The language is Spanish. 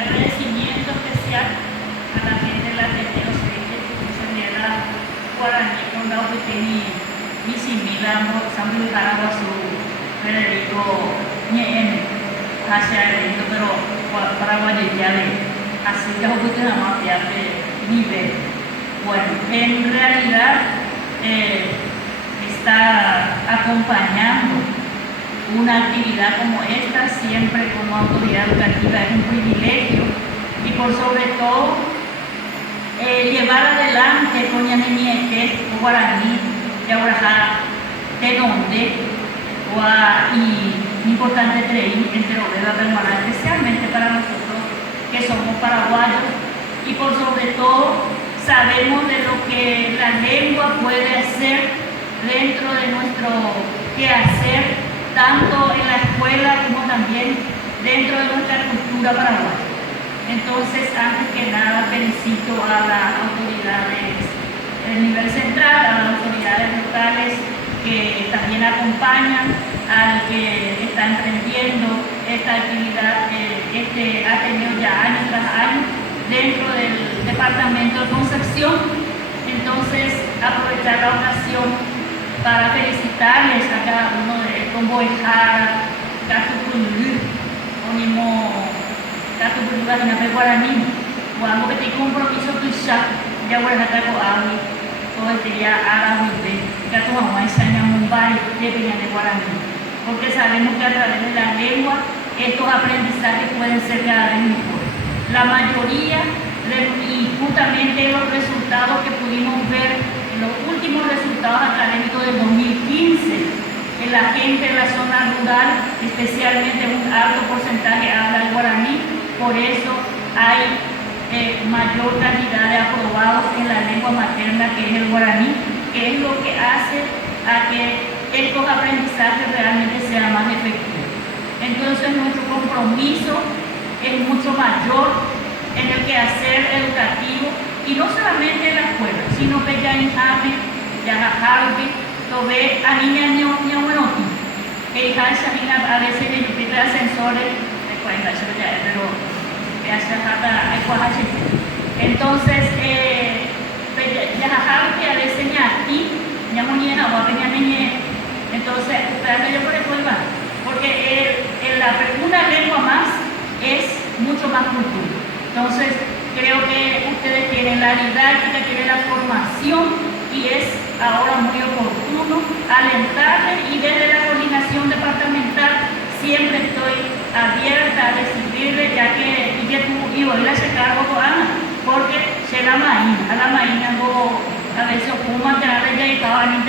agradecimiento especial a la gente de la Ateneo Sede, que la Guaraní, con la OPTN, Misimilamo, Samuel Jaraguazú, Federico Ñeene, hacia el pero Paraguay ya ve, así que OPTN más de nivel. Bueno, en realidad está acompañando una actividad como esta, siempre como autoridad educativa, es un privilegio y por sobre todo llevar adelante con Ñaneñete, Guaraní, Yaguarajá, Tenonde, y importante trein entre Oveda Permaná, especialmente para nosotros que somos paraguayos y por sobre todo sabemos de lo que la lengua puede hacer dentro de nuestro quehacer, tanto en la escuela como también dentro de nuestra cultura paraguaya. Entonces, antes que nada, felicito a las autoridades del nivel central, a las autoridades locales que también acompañan al que está emprendiendo esta actividad, ha tenido ya año tras año dentro del departamento de Concepción. Entonces, aprovechar la ocasión para felicitarles a cada uno de ellos, como Ejara, Catuculú, Onimo, Catuculú, Gajinape Guaraní, cuando que tengo compromiso con Shak, ya voy a estar con Agui, todo este día árabe, Catu Hawaii, Saña Mumbai, de Peña de Guaraní, porque sabemos que a través de la lengua estos aprendizajes pueden ser cada vez mejores. La mayoría, y justamente los resultados que pudimos ver, los últimos resultados académicos del 2015, en la gente de la zona rural, especialmente un alto porcentaje habla el guaraní, por eso hay mayor cantidad de aprobados en la lengua materna que es el guaraní, que es lo que hace a que estos aprendizajes realmente sean más efectivos. Entonces nuestro compromiso es mucho mayor en el quehacer educativo y no solamente en la escuela, sino que ya en Jame, ya en Jajalpe, lo ve a niñas ñahuenoti, que hija esa niña a veces en el de ascensores, pero entonces, ya Jajalpe a veces ñati, ñamuñena o a peñameñe, entonces, yo por el porque una lengua más es mucho más cultura. Entonces, creo que ustedes tienen la didáctica, tienen la formación y es ahora muy oportuno alentarles y desde la coordinación departamental siempre estoy abierta a recibirles, ya que y hoy la cargo porque se la maína, a la maína a veces como que ya estaban